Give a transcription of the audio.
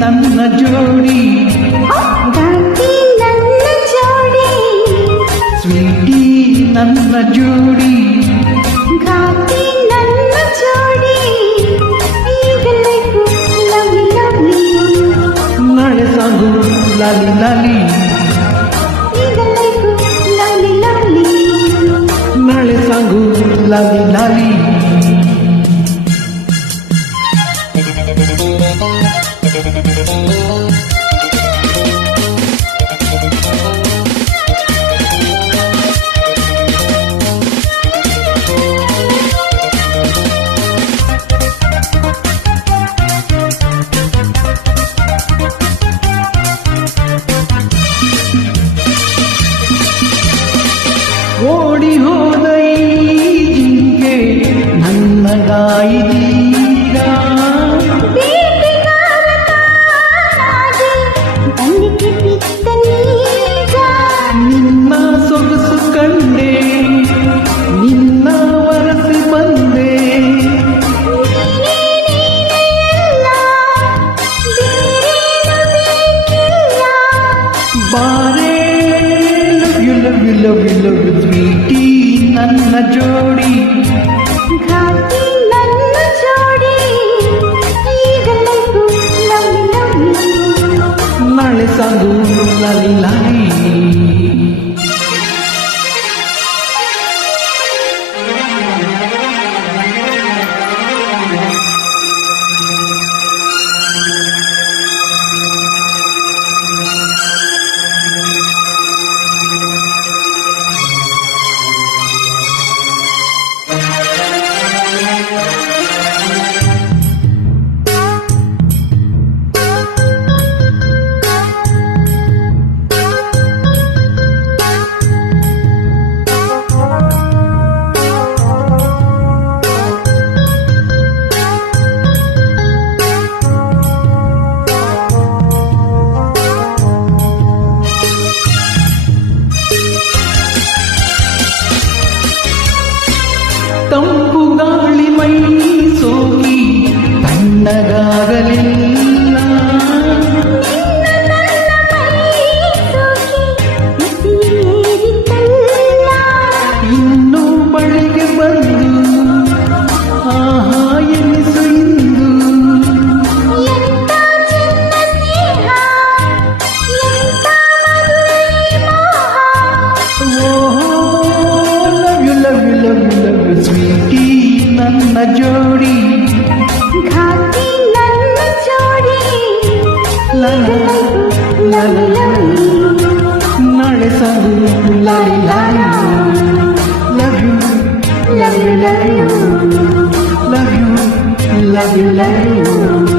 ನನ್ನ ಜೋಡಿ ಗಾತಿ ನನ್ನ ಜೋಡಿ ಸ್ವೀಟಿ ನನ್ನ ಜೋಡಿ ಘಾಟಿ ನನ್ನ ಜೋಡಿ ಈಗ ಲೈಫು ಲವ್ಲಿ ಲವ್ಲಿ ನಾಳೆ ಸಾಗು ಲಾಲಿ ಲಾಲಿ ಈಗ ಲೈಫು ಲವ್ಲಿ ಲವ್ಲಿ ನಾಳೆ ಸಾಗು ಲಾಲಿ ಲಾಲಿ ಓಡಿ ಹೋದ ಈ ಜಿಂಕೆ ನನ್ನ ಗಾಯಿದೀಗ ಬಂದಿಗೆ ಬಿದ್ದ ನೀಗ ನಿನ್ನ ಸೊಗಸು ಕಂಡೆ ನಿನ್ನ ವರಸಿ ಬಂದೆ ಬಾರೇ love you love you love you love you sweetie ನನ್ನ ಜೋಡಿ ಘಾಟಿ ನನ್ನ ಜೋಡಿ ಈಗ ಲೈಫು ಲವ್ಲಿ ಲವ್ಲಿ ನಾಳೆ ಸಾಗು ಲಾಲಿ ಲಾಲಿ ತಂಪು ಗಾಳಿ ಮೈ ಸೋಕಿ ತಣ್ಣಗಾಗಲಿಲ್ಲ ಇನ್ನು ಬಳಿಗೆ ಬಂದು ಆಹಾ ಎನಿಸು ಇಂದು love you love you love you love you sweetie ನನ್ನ ಜೋಡಿ ಘಾಟಿ ನನ್ನ ಜೋಡಿ ಲಾಲಿ ಲಾಲಿ ನಾಳೆ ಸಾಗು ಲಾಲಿ ಲಾಲಿ love you love you love you love you love you love you